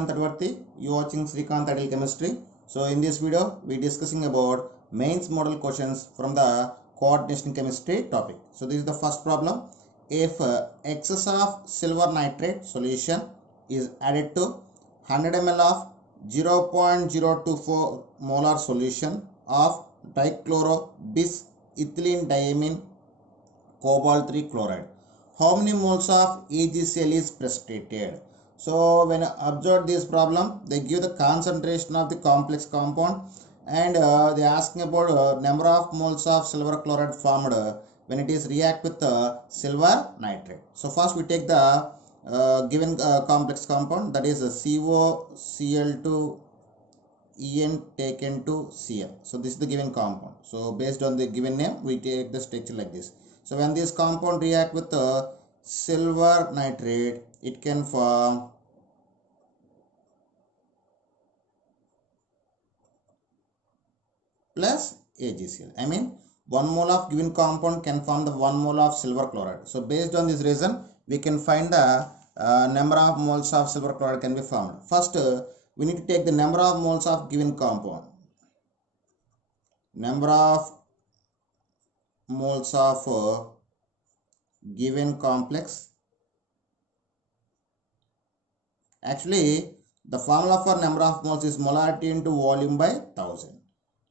Srikanth Tadvarti. You watching Srikanth Ideal Chemistry. So in this video, we discussing about mains model questions from the coordination chemistry topic. So this is the first problem. If excess of silver nitrate solution is added to 100 ml of 0.024 molar solution of dichloro bis ethylene diamine cobalt 3 chloride, how many moles of AgCl is precipitated? So when I observe this problem, they give the concentration of the complex compound and they are asking about number of moles of silver chloride formed when it is react with silver nitrate. So first we take the given complex compound, that is COCl2 En taken to Cl. So this is the given compound. So based on the given name, we take the structure like this. So when this compound react with silver nitrate, it can form plus AgCl. I mean 1 mole of given compound can form the 1 mole of silver chloride. So based on this reason, we can find the number of moles of silver chloride can be formed. First, we need to take the number of moles of given compound. Number of moles of given complex. Actually, the formula for number of moles is molarity into volume by 1000.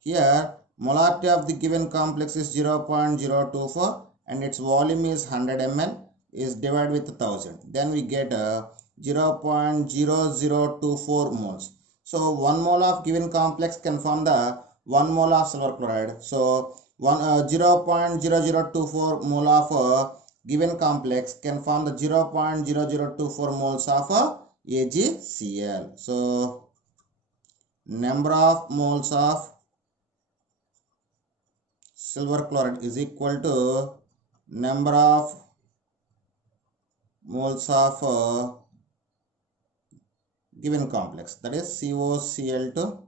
Here, molarity of the given complex is 0.024 and its volume is 100 ml is divided with 1000. Then we get 0.0024 moles. So 1 mole of given complex can form the 1 mole of silver chloride. So 0.0024 mole of given complex can form the 0.0024 moles of AgCl. So number of moles of silver chloride is equal to number of moles of given complex, that is COCl2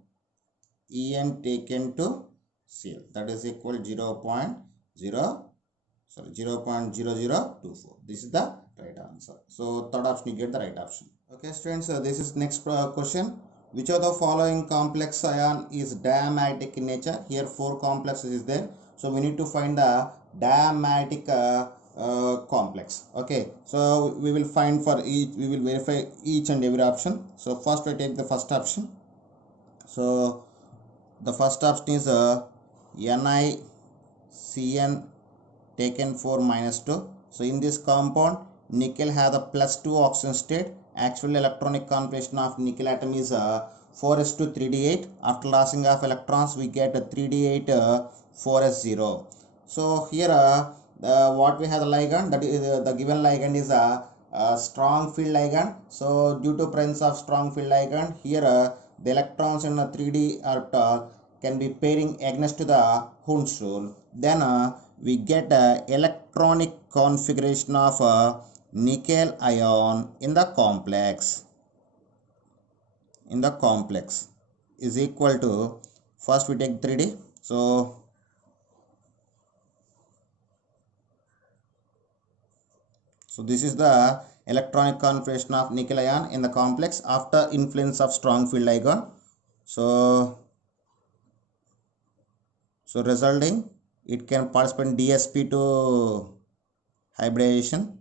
En taken to Cl, that is equal 0.0024. This is the right answer. So third option, you get the right option. Okay students, this is next question. Which of the following complex ion is diamagnetic in nature? Here 4 complexes is there. So we need to find the diamagnetic complex. Okay, so we will find for each, we will verify each and every option. So first I take the first option. So the first option is NiCN taken 4 minus 2. So in this compound, nickel has a +2 oxygen state. Actual electronic configuration of nickel atom is 4s2 3d8. After lossing of electrons, we get a 3d8 4s0. So here what we have the ligand, that is the given ligand is a strong field ligand. So due to presence of strong field ligand, here the electrons in a 3d orbital can be pairing against to the Hund's rule. Then we get electronic configuration of nickel ion in the complex. Is equal to, first we take 3d. So this is the electronic configuration of nickel ion in the complex after influence of strong field ligand. So resulting, it can participate in dsp2 hybridization.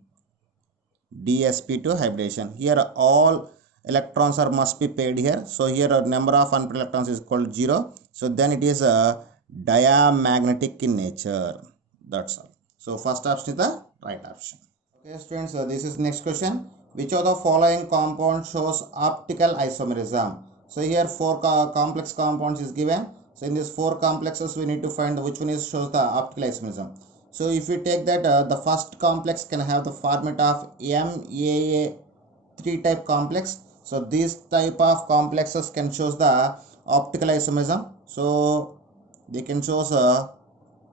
Here all electrons must be paired here. So here number of unpaired electrons is equal to 0. So then it is diamagnetic in nature. That's all. So first option is the right option. Okay students, this is next question. Which of the following compound shows optical isomerism? So here 4 complex compounds is given. So in these 4 complexes, we need to find which one is shows the optical isomerism. So if you take that the first complex can have the format of MAA3 type complex. So these type of complexes can shows the optical isomerism. So they can shows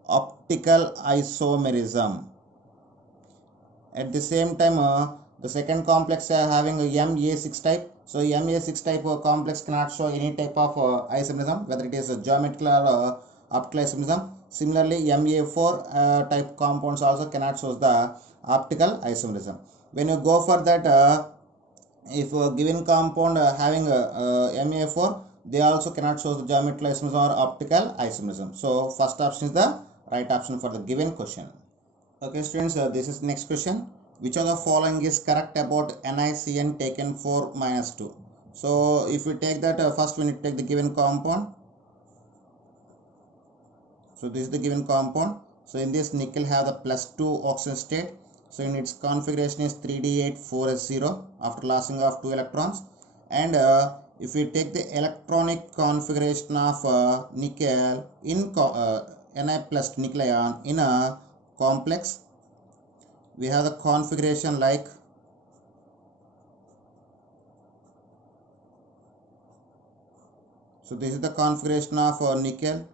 optical isomerism. At the same time, the second complex having a MA6 type. So MA6 type complex cannot show any type of isomerism, whether it is a geometrical or optical isomerism. Similarly, MA4 type compounds also cannot show the optical isomerism. When you go for that if a given compound having Ma4, they also cannot show the geometrical isomerism or optical isomerism. So first option is the right option for the given question. Okay students, this is next question. Which of the following is correct about NiCN taken for -2? So if we take that, first we need to take the given compound. So this is the given compound. So in this nickel have the +2 oxygen state. So in its configuration is 3d8 4s0 after lossing of 2 electrons. And if we take the electronic configuration of nickel in Ni plus nickel ion in a complex, we have the configuration like so this is the configuration of nickel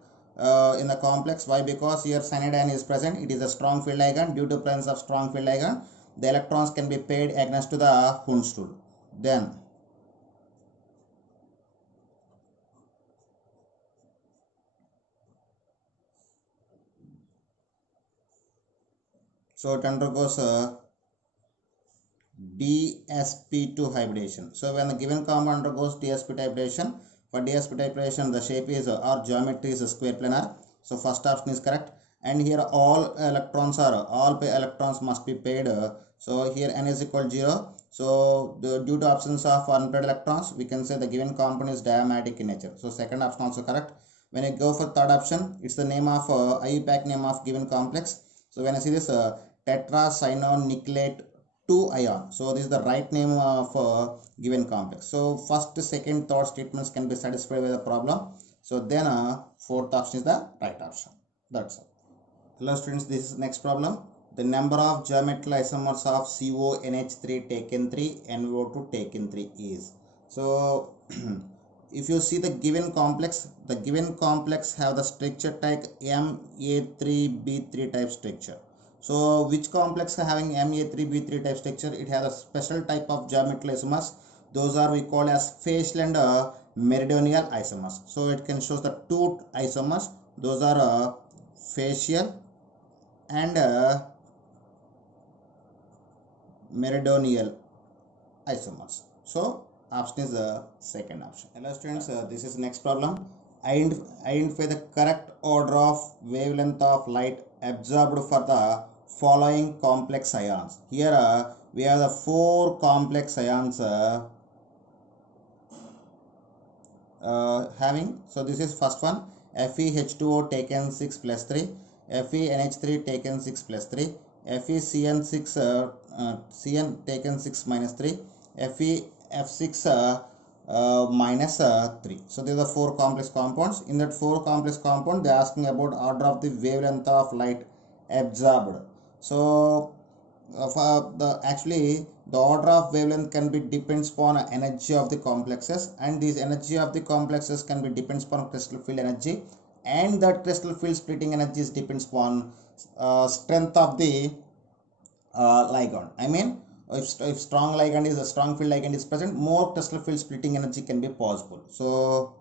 in the complex. Why? Because here cyanide ion is present. It is a strong field ligand. Due to presence of strong field ligand, the electrons can be paired against to the Hundstuhl. Then so it undergoes DsP2 hybridization. So when the given compound undergoes DsP2 hybridization, for DsP2 hybridization the shape is or geometry is a square planar. So first option is correct. And here all electrons must be paired. So here n is equal to 0. So due to absence of unpaired electrons, we can say the given compound is diamatic in nature. So second option also correct. When I go for third option, it's the name of IUPAC name of given complex. So when I see this tetracyanoniculate 2 ion, so this is the right name of given complex. So first, second, third statements can be satisfied with the problem. So then fourth option is the right option. That's all. Hello students, this is next problem. The number of geometrical isomers of CONH3 taken 3 NO2 taken 3 is. So if you see the given complex have the structure type Ma3B3 type structure. So which complex having Ma3B3 type structure? It has a special type of geometrical isomers. Those are we call as facial and meridional isomers. So it can show the two isomers. Those are facial and meridional isomers. So option is the second option. Hello students, this is next problem. Identify the correct order of wavelength of light absorbed for the following complex ions. Here we have the 4 complex ions having. So this is first one, FeH2O taken 6 plus 3, FeNH3 taken 6 plus 3, FeCN6 Cn taken 6 minus 3, FeF6 minus 3. So these are 4 complex compounds. In that 4 complex compound, they are asking about order of the wavelength of light absorbed. So actually the order of wavelength can be depends upon energy of the complexes, and this energy of the complexes can be depends upon crystal field energy, and that crystal field splitting energies depends upon strength of the ligand. I mean, if strong ligand is a strong field ligand is present, more crystal field splitting energy can be possible. So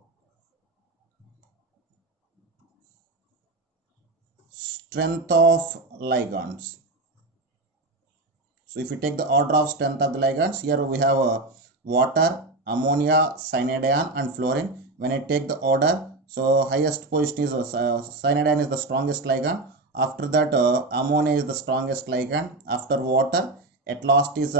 strength of ligands. So if you take the order of strength of the ligands, here we have water, ammonia, cyanide ion and fluorine. When I take the order, so highest position is cyanide ion is the strongest ligand. After that ammonia is the strongest ligand. After water, at last is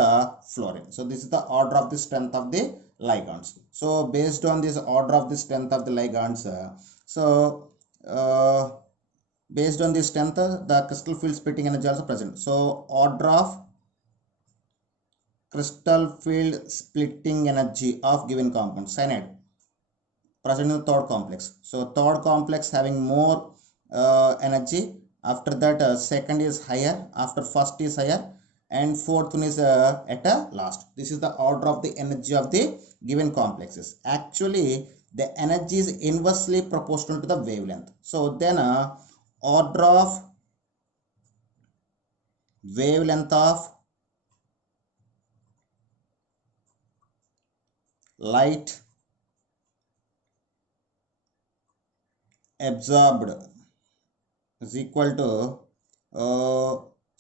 fluorine. So this is the order of the strength of the ligands. So based on this order of the strength of the ligands, based on this strength, the crystal field splitting energy also present. So order of crystal field splitting energy of given compound cyanide present in the third complex. So third complex having more energy. After that second is higher, after first is higher, and fourth one is at a last. This is the order of the energy of the given complexes. Actually the energy is inversely proportional to the wavelength. So then order of wavelength of light absorbed is equal to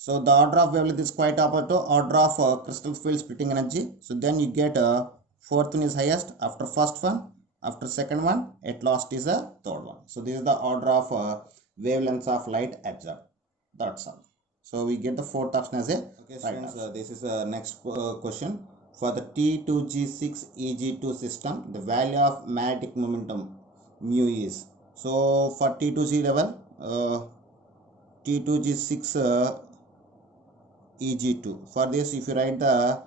So the order of wavelength is quite opposite to order of crystal field splitting energy. So then you get fourth one is highest after first one, after second one, at last is a third one. So this is the order of wavelengths of light absorbed. That's all. So we get the fourth option as a okay, right. This is the next question. For the T2G6 EG2 system, the value of magnetic momentum mu is. So for T2G level, T2G6 EG2. For this, if you write the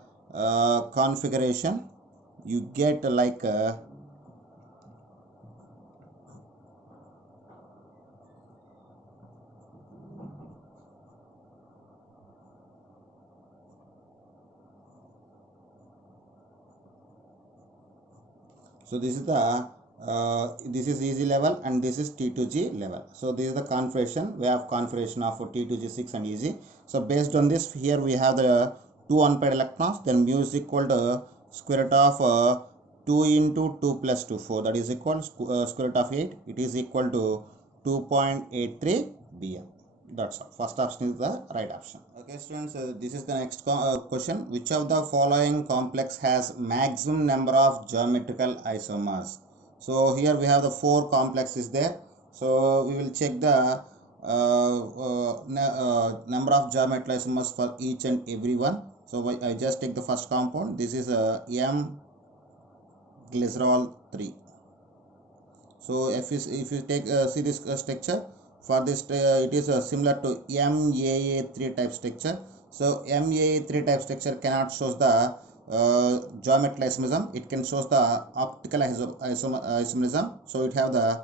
configuration, you get like so this is the this is EG level and this is T2G level. So this is the configuration. We have configuration of T2G6 and EG. So based on this, here we have the 2 unpaired electrons. Then mu is equal to square root of 2 into 2 plus 2, 4. That is equal square root of 8. It is equal to 2.83 bm. That's all. First option is the right option. Okay, students, this is the next question. Which of the following complex has maximum number of geometrical isomers? So here we have the 4 complexes there. So we will check the number of geometrical isomers for each and every one. So I just take the first compound. This is M glycerol 3. So if you take see this structure, for this it is similar to MAA3 type structure. So MAA3 type structure cannot show the geometrical isomerism. It can show the optical isomerism. So it have the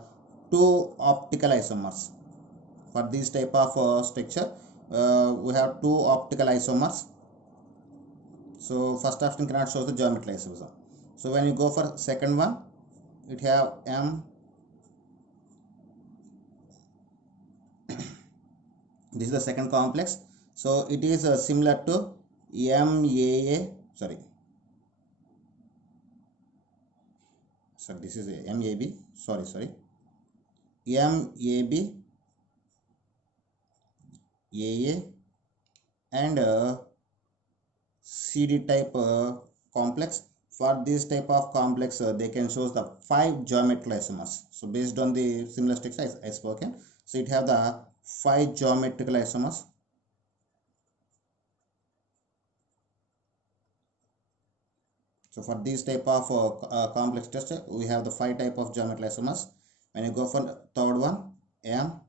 2 optical isomers. For this type of structure, we have 2 optical isomers. So first option cannot show the geometrical isomerism. So when you go for second one, it have M. This is the second complex. So it is similar to MAA. Sorry, this is a MAB. Sorry, MAB, AA, and CD type complex. For this type of complex, they can show the 5 geometrical isomers. So based on the similar structure I spoken, so it have the 5 geometrical isomers. So for this type of complex structure, we have the 5 type of geometrical isomers. When you go for the third one, M,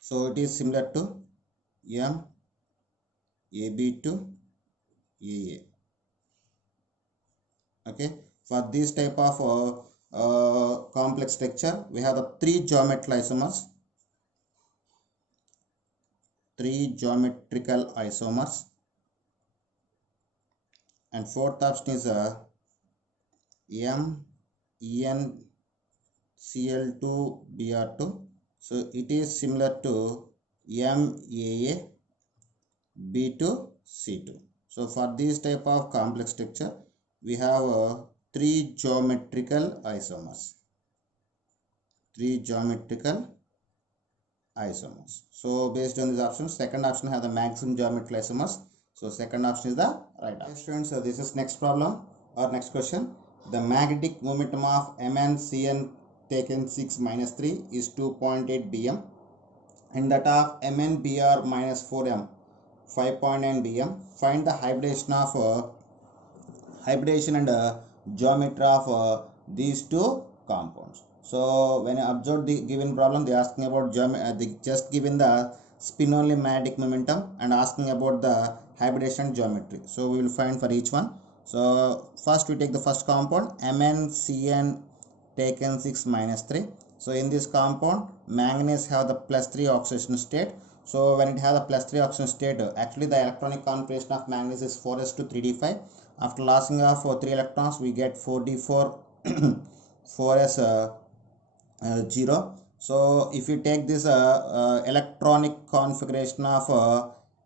so it is similar to M, AB to AA. Okay, for this type of complex structure, we have the 3 geometrical isomers. 3 geometrical isomers, and fourth option is MeNCl2Br2. So it is similar to MAA B2C2. So for this type of complex structure, we have 3 geometrical isomers. 3 geometrical isomers. So based on these options, second option have the maximum geometrical isomers. So second option is the right option. Students, this is next problem or next question. The magnetic momentum of MnCN taken 6 minus 3 is 2.8 bm, and that of MnBr minus 4m 5.9 bm. Find the hybridization and geometry of these 2 compounds. So when I observe the given problem, they are asking about they just given the spin only magnetic momentum and asking about the hybridization geometry. So we will find for each one. So first we take the first compound, MnCN taken 6 minus 3. So in this compound, manganese have the +3 oxidation state. So when it has a +3 oxidation state, actually the electronic configuration of manganese is 4s2 3d5. After losing of 3 electrons, we get 4d4 4s 0. So if you take this electronic configuration of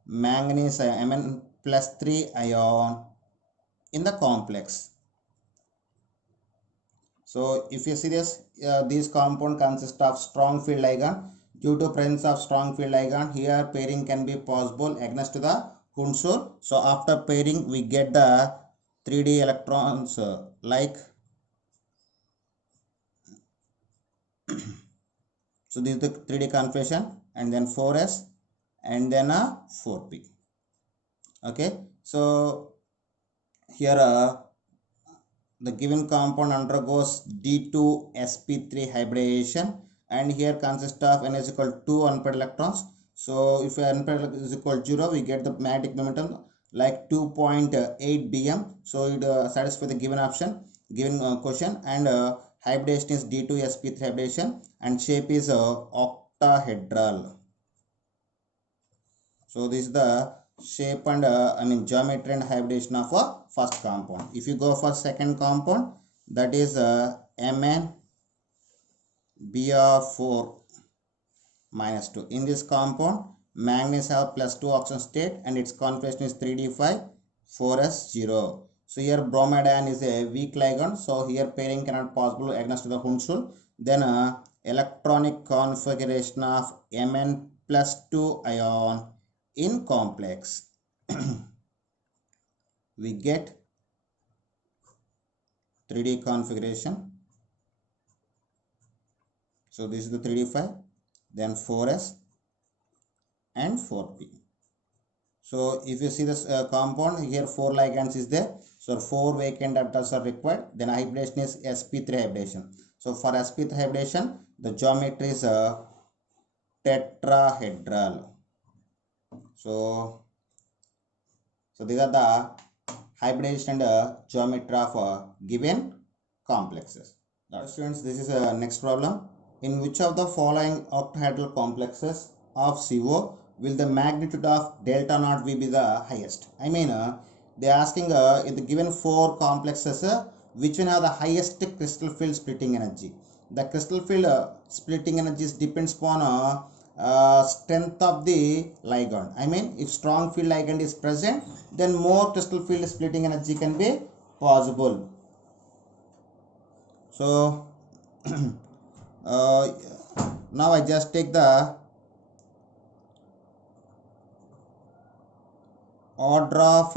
manganese Mn+3 ion in the complex, So if you see this, these compound consist of strong field ligand. Due to presence of strong field ligand, here pairing can be possible against the Hounslow. So after pairing, we get the 3D electrons like. So this is the 3D configuration, and then 4s and then a 4p. Okay, so here the given compound undergoes D2sp3 hybridization, and here consists of n is equal to 2 unpaired electrons. So if n paired is equal to 0, we get the magnetic momentum like 2.8 bm. So it satisfies the given option, given question, and hybridization is D2sp3 hybridization, and shape is octahedral. So this is the shape and geometry and hybridization of a first compound. If you go for second compound, that is MnBr4 minus 2. In this compound, manganese have plus 2 oxygen state and its configuration is 3d5 4s0. So here bromide ion is a weak ligand, so here pairing cannot possible against the Hounslow. Then electronic configuration of Mn plus 2 ion in complex. We get 3D configuration. So this is the 3d5, then 4s and 4p. So if you see this compound, here 4 ligands is there, so 4 vacant atoms are required. Then hybridization is sp3 hybridization. So for sp3 hybridization, the geometry is tetrahedral. So these are the hybridization and geometry of given complexes. Now students, this is next problem. In which of the following octahedral complexes of CO will the magnitude of delta naught V be the highest? I mean, they are asking in the given 4 complexes, which one have the highest crystal field splitting energy? The crystal field splitting energy depends upon strength of the ligand. I mean, if strong field ligand is present, then more crystal field splitting energy can be possible. So now I just take the order of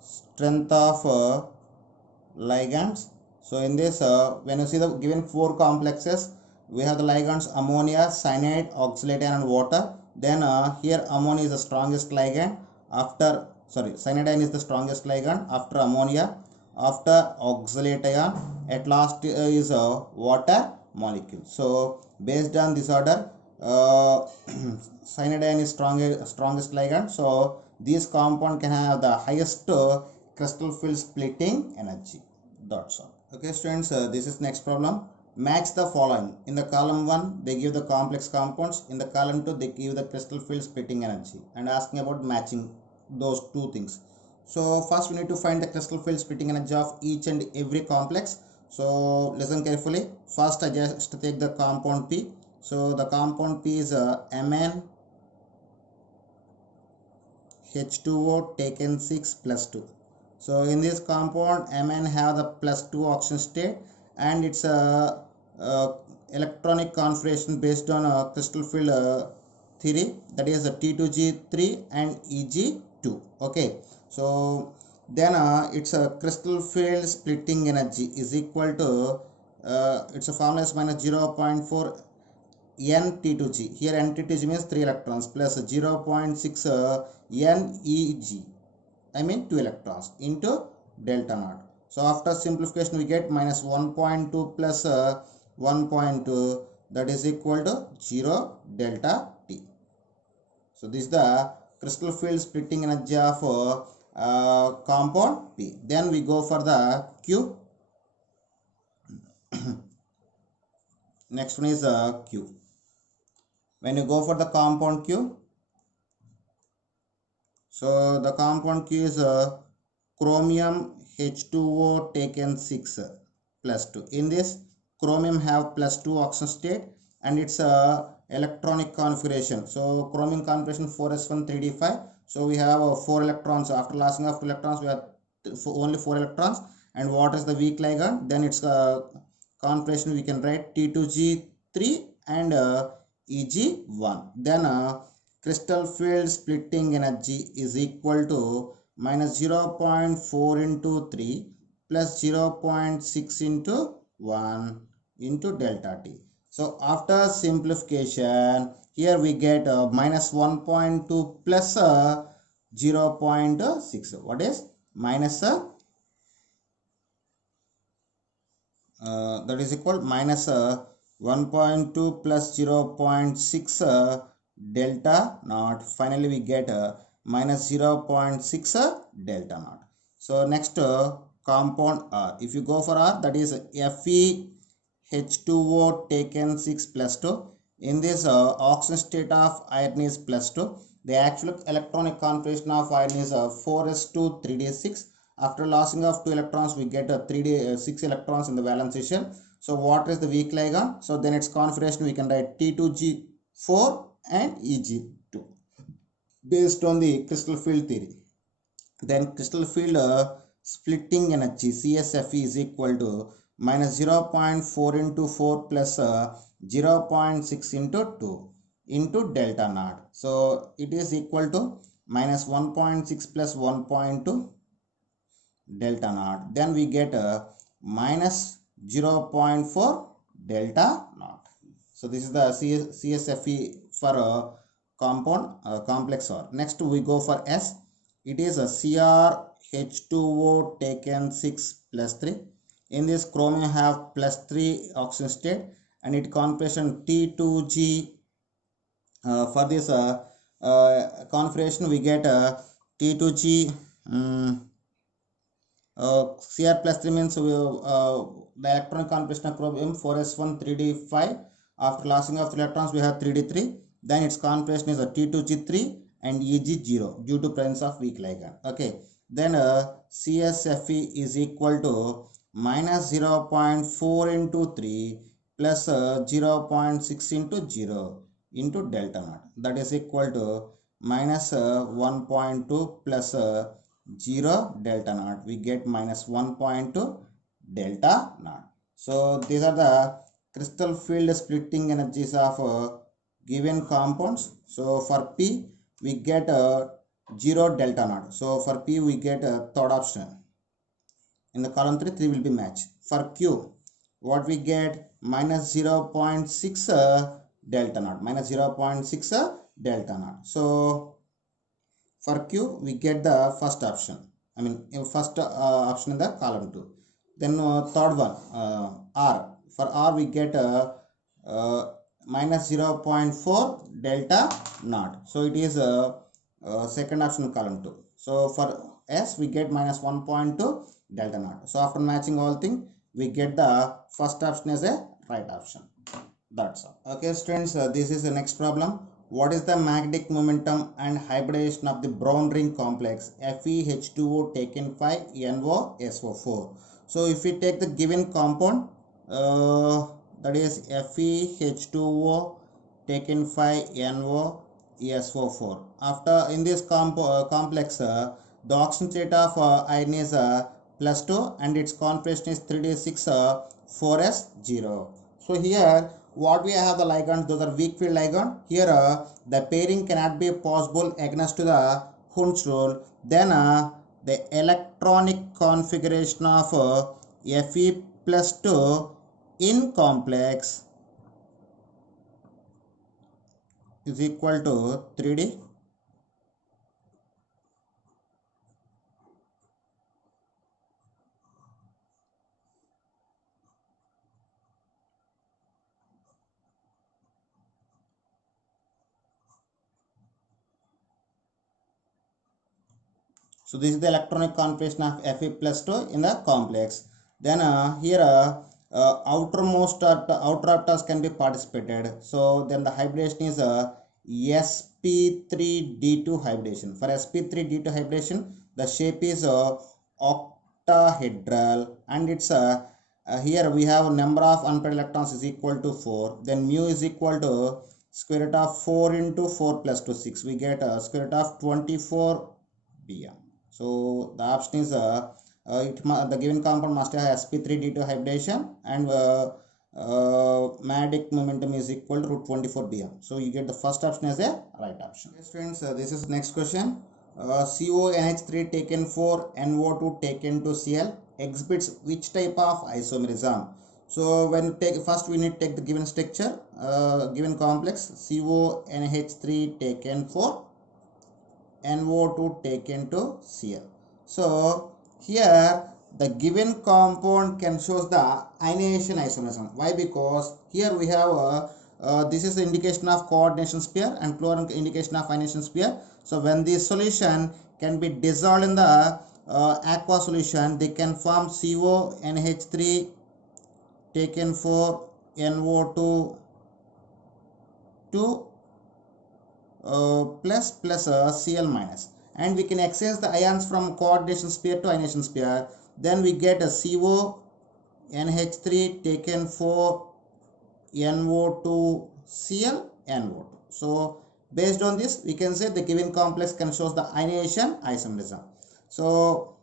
strength of ligands. So in this, when you see the given 4 complexes, we have the ligands ammonia, cyanide, oxalate ion, and water. Then here ammonia is the strongest ligand. Cyanide ion is the strongest ligand after ammonia. After oxalate ion, at last is a water molecule. So based on this order, cyanide ion is strongest ligand. So this compound can have the highest crystal field splitting energy. That's all. Okay students, this is next problem. Match the following. In the column 1, they give the complex compounds. In the column 2, they give the crystal field splitting energy, and asking about matching those two things. So first we need to find the crystal field splitting energy of each and every complex. So listen carefully. First I just take the compound P. So the compound P is Mn H2O taken 6 plus 2. So in this compound, Mn have the plus 2 oxygen state, and it's a electronic configuration based on crystal field theory, that is a T2G3 and Eg2. Okay, so then it's a crystal field splitting energy is equal to it's a formula is minus 0.4 N-T2G. Here N-T2G means 3 electrons plus 0.6 Neg. I mean 2 electrons into delta naught. So after simplification we get minus 1.2 plus 1.2, that is equal to 0 delta T. So this is the crystal field splitting energy of compound P. Then we go for the Q. Next one is Q. When you go for the compound Q, so the compound Q is chromium H2O taken 6 plus 2. In this, chromium have plus 2 oxygen state, and it's electronic configuration. So chromium configuration 4s1 3d5. So we have 4 electrons. After lossing of 2 electrons, we have only 4 electrons. And what is the weak ligand? Then its configuration we can write T2G3 and Eg1. Then crystal field splitting energy is equal to minus 0.4 into 3 plus 0.6 into 1 into delta T. So after simplification, here we get minus 1.2 plus 0.6. What is minus that is equal minus 1.2 plus 0.6 delta naught. Finally we get minus 0.6 delta naught. So next compound R. If you go for R, that is FeH2O taken 6 plus 2. In this oxidation state of iron is plus 2. The actual electronic configuration of iron is 4s2 3d6. After losing of 2 electrons, we get 6 electrons in the valence shell. So what is the weak ligand? So then its configuration we can write T2G4 and Eg2 based on the crystal field theory. Then crystal field splitting energy CSFE is equal to minus 0.4 into 4 plus 0.6 into 2 into delta naught. So it is equal to minus 1.6 plus 1.2 delta naught. Then we get minus 0.4 delta naught. So this is the CSFE for compound complex R. Next we go for S. It is a CrH2O taken 6 plus 3. In this chromium have plus 3 oxygen state and it configuration T2G. For this configuration we get T2G Cr plus 3 means the electronic configuration of chromium 4s1 3d5. After losing of electrons we have 3d3. Then its configuration is a T2G3 and Eg0 due to presence of weak ligand. Okay. Then CSFE is equal to minus 0.4 into 3 plus 0.6 into 0 into delta naught. That is equal to minus 1.2 plus 0 delta naught. We get minus 1.2 delta naught. So these are the crystal field splitting energies of given compounds. So for P we get 0 delta naught. So for P we get third option. In the column 3 will be matched. For Q what we get minus 0.6 delta naught. Minus 0.6 delta naught. So for Q we get the first option. I mean first option in the column 2. Then third one R. For R we get minus 0.4 delta naught. So it is second option in column 2. So for S we get minus 1.2 delta naught. So after matching all things we get the first option as a right option. That's all. Okay students, this is the next problem. What is the magnetic momentum and hybridization of the brown ring complex FeH2O taken 5 NoSO4? So if we take the given compound that is FeH2O taken 5 NoSO4. After in this complex the oxidation state of iron is plus 2 and its configuration is 3d6 4s0. So here what we have the ligands, those are weak field ligand. Here the pairing cannot be possible against to the Hund's rule. Then the electronic configuration of Fe plus 2 in complex is equal to 3d. So this is the electronic configuration of Fe plus 2 in the complex. Then here outer atoms can be participated. So then the hybridization is sp3d2 hybridization. For sp3d2 hybridization the shape is octahedral and it's here we have number of unpaired electrons is equal to 4. Then mu is equal to square root of 4 into 4 plus 2 6. We get square root of 24 bm. So the option is the given compound must have sp3 due to hybridization, and Maddick momentum is equal to root 24 bm. So you get the first option as a right option. Okay, students, this is next question. CONH3 taken for NO2 taken to Cl exhibits which type of isomerism? So when you take, first we need to take the given structure, given complex CONH3 taken for NO2 taken to Cl. So here the given compound can show the ionization isomerism. Why? Because here we have this is the indication of coordination pair and chlorine indication of ionization pair. So when this solution can be dissolved in the aqua solution, they can form CONH3 taken for NO2 to plus Cl minus, and we can exchange the ions from coordination pair to ionization pair. Then we get a CONH3 taken for NO2 Cl NO2. So based on this, we can say the given complex can show the ionization isomerism. So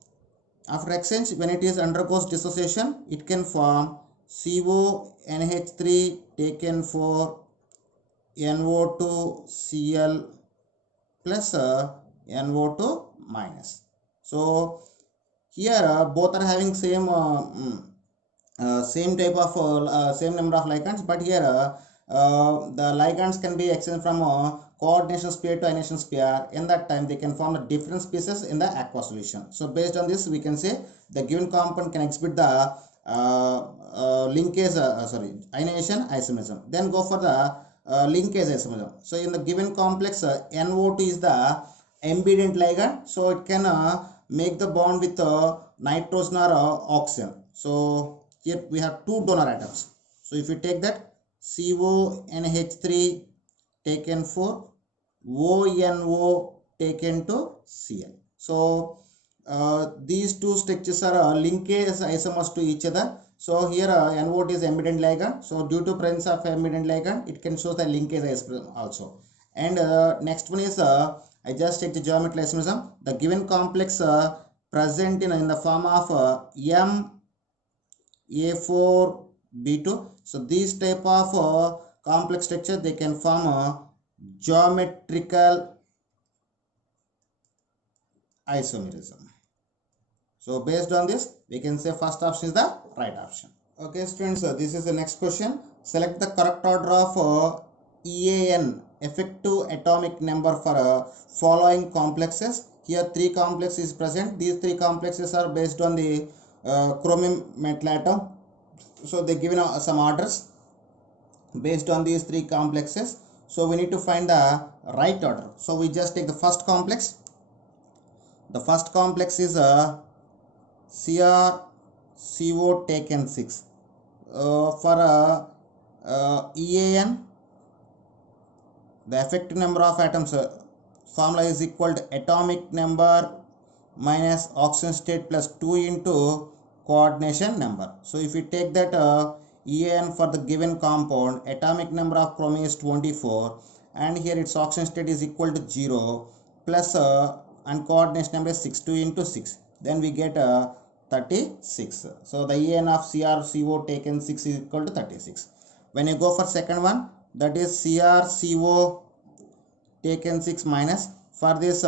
after exchange, when it is undergoes dissociation, it can form CONH3 taken for NO2 Cl plus NO2 minus. So here both are having same same type of same number of ligands, but here the ligands can be exchanged from coordination pair to ionization pair. In that time they can form the different species in the aqua solution. So based on this, we can say the given compound can exhibit the linkage ionization isomerism. Then go for the linkage isomerism. So in the given complex, NO2 is the ambident ligand, so it can make the bond with nitrogen or oxygen. So here we have two donor atoms. So if you take that CONH3 taken for ONO taken to Cl. So these two structures are linkage isomers to each other. So here NO2 is ambident ligand. So due to presence of ambident ligand, it can show the linkage isomer also. And next one is I just take the geometry isomerism. The given complex present in the form of MA4B2. So these type of complex structure, they can form a geometrical isomerism. So based on this, we can say first option is the right option. Okay students, this is the next question. Select the correct order of EAN, effective atomic number for following complexes. Here three complexes is present. These three complexes are based on the chromium metal atom. So they given some orders based on these three complexes. So we need to find the right order. So we just take the first complex. The first complex is CrCO taken 6. For EAN, the effective number of atoms formula is equal to atomic number minus oxygen state plus 2 into coordination number. So if you take that EAN for the given compound, atomic number of chromium is 24, and here its oxygen state is equal to 0 plus and coordination number is 6, 2 into 6. Then we get 36. So the EAN of CrCO taken 6 is equal to 36. When you go for second one, that is CrCO taken 6 minus, for this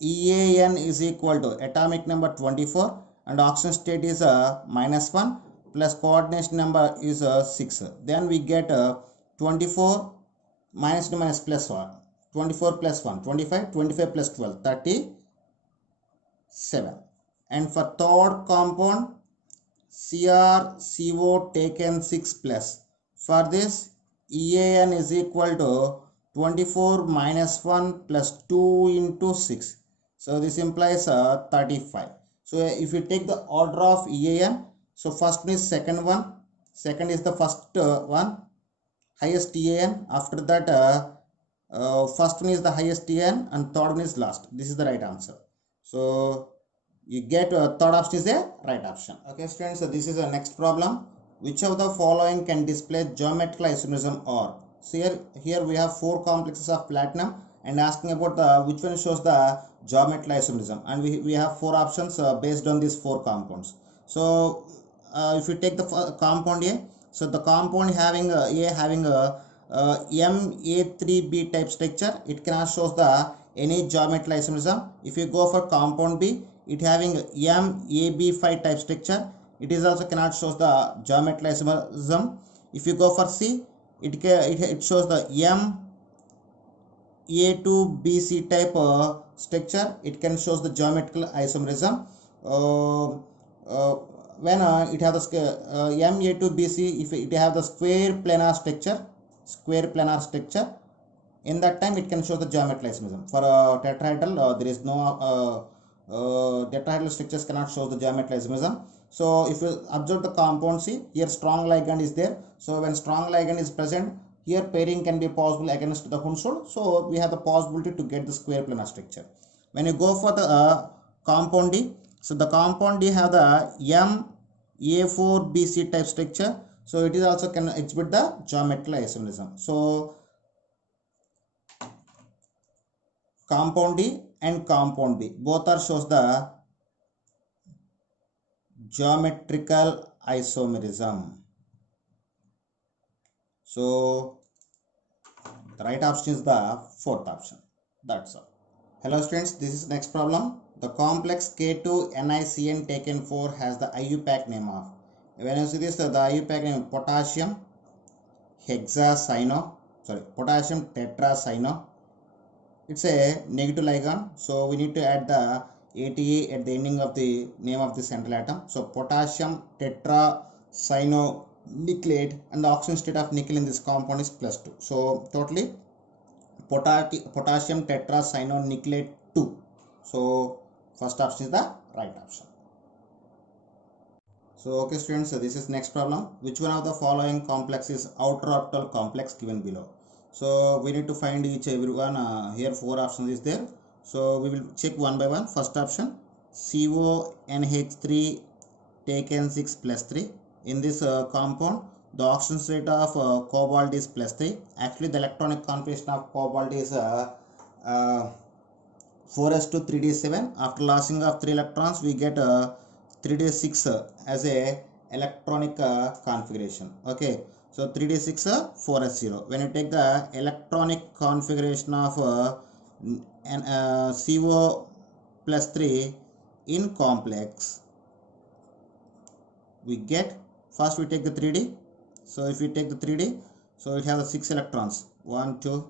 EAN is equal to atomic number 24 and oxygen state is minus 1 plus coordination number is 6. Then we get 24 minus 2 minus plus 1. 24 plus 1, 25, 25 plus 12, 37. And for third compound, CrCO taken 6 plus. For this, EAN is equal to 24 minus 1 plus 2 into 6. So this implies 35. So if you take the order of EAN, so first one is second one, second is the first one, highest EAN. After that, first one is the highest EAN and third one is last. This is the right answer. So you get third option is the right option. Okay students, so this is the next problem. Which of the following can display geometrical isomerism or? So here we have four complexes of platinum and asking about the which one shows the geometry isomerism, and we have four options based on these four compounds. So if you take the compound A, so the compound having A having a Ma3b type structure, it cannot shows the any geometry isomerism. If you go for compound B, it having MAB5 type structure, it is also cannot shows the geometry isomerism. If you go for C, it shows the MA2BC type structure, it can shows the geometrical isomerism. When it have the MA2BC, if it have the square planar structure, in that time it can show the geometry isomerism. For tetrahedral, there is no tetrahedral structures cannot show the geometry isomerism. So if you observe the compound C, here strong ligand is there. So when strong ligand is present, here pairing can be possible against the Hounslow. So we have the possibility to get the square planar structure. When you go for the compound D, so the compound D have the MA4BC type structure. So it is also can exhibit the geometry isomerism. So compound D and compound B both are shows the geometrical isomerism. So the right option is the fourth option. That's all. Hello students, this is next problem. The complex K2NiCN taken 4 has the IUPAC name of. When you see this, the IUPAC name potassium potassium tetracyano. It's a negative ligand, so we need to add the ATA at the ending of the name of the central atom. So potassium tetracyanonucleate, and the oxidation state of nickel in this compound is +2. So totally potassium tetracyanonucleate 2. So first option is the right option. So okay students, so this is next problem. Which one of the following complex is outer orbital complex given below? So we need to find each everyone. Here four options is there. So we will check one by one. First option, CONH3 taken 6 +3. In this compound, the oxidation state of cobalt is +3. Actually, the electronic configuration of cobalt is 4s2 3d7. After losing of 3 electrons, we get 3d6 as a electronic configuration. Okay. So 3d6 4s0. When you take the electronic configuration of CO +3 in complex, we get, first we take the 3d. So if we take the 3d, so it has 6 electrons, 1 2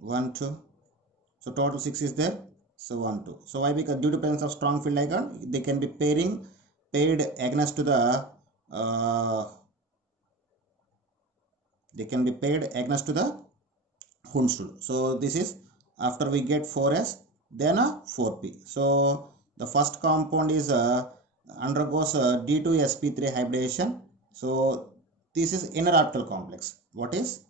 1 2. So total 6 is there. So 1 2. So why? Because due to presence of strong field ligand, they can be paired against to the Hounslow. So this is after we get 4s, then 4p. So the first compound is undergoes D2sp3 hybridization. So this is inner orbital complex. What is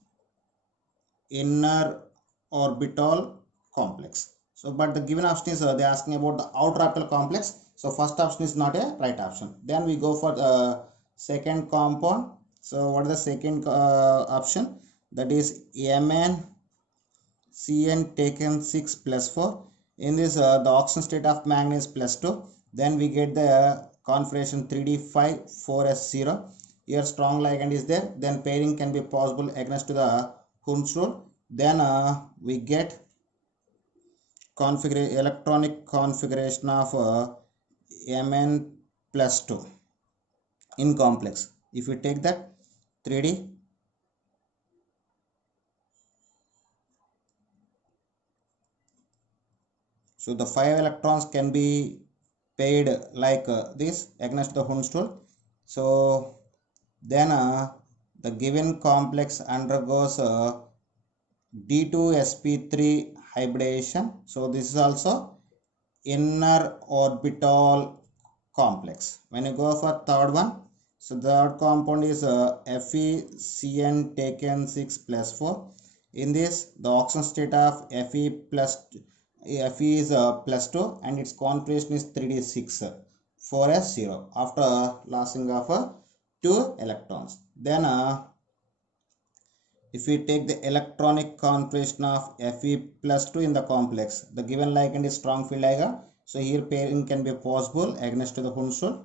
inner orbital complex? So but the given option is they are asking about the outer orbital complex. So first option is not a right option. Then we go for the second compound. So what is the second option? That is MnCN taken 6 +4. In this the oxidation state of manganese +2. Then we get the configuration 3d5 4s0. Here strong ligand is there. Then pairing can be possible against to the Hounslow. Then we get electronic configuration of Mn +2 in complex. If we take that 3d, so the 5 electrons can be paired like this against the Hounslow. So then the given complex undergoes D2sp3 hybridization. So this is also inner orbital complex. When you go for third one, so the third compound is FeCN taken 6 +4. In this, the oxidation state of Fe is +2 and its configuration is 3d6 4s0 after losing of 2 electrons. Then if we take the electronic configuration of Fe plus 2 in the complex, the given ligand is strong field ligand. So here pairing can be possible against to the Hunsrud.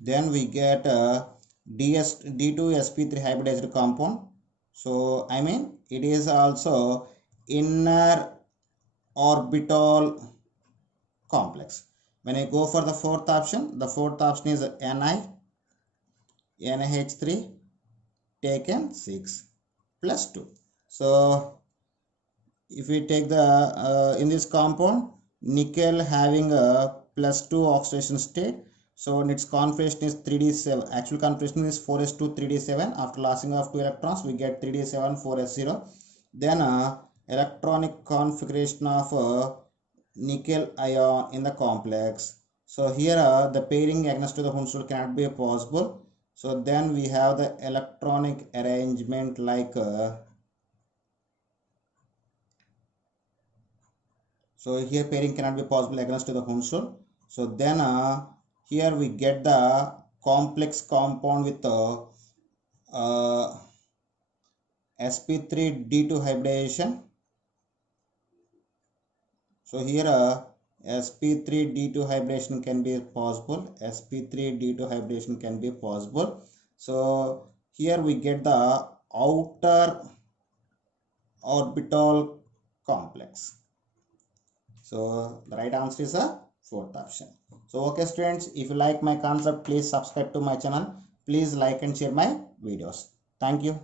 Then we get D2sp3 hybridized compound. So I mean it is also inner orbital complex. When I go for the fourth option is NiH3 taken 6 plus 2. So if we take the in this compound, nickel having a plus 2 oxidation state, so its configuration is 3d7. Actual configuration is 4s2 3d7. After lossing of 2 electrons, we get 3d7 4s0. Then electronic configuration of nickel ion in the complex. So here the pairing against to the Hunsrud cannot be possible. So then we have the electronic arrangement like so here pairing cannot be possible against to the Hunsrud. So then here we get the complex compound with sp3d2 hybridization. So here sp3d2 hybridization can be possible. sp3d2 hybridization can be possible. So here we get the outer orbital complex. So the right answer is a fourth option. So okay students, if you like my concept, please subscribe to my channel. Please like and share my videos. Thank you.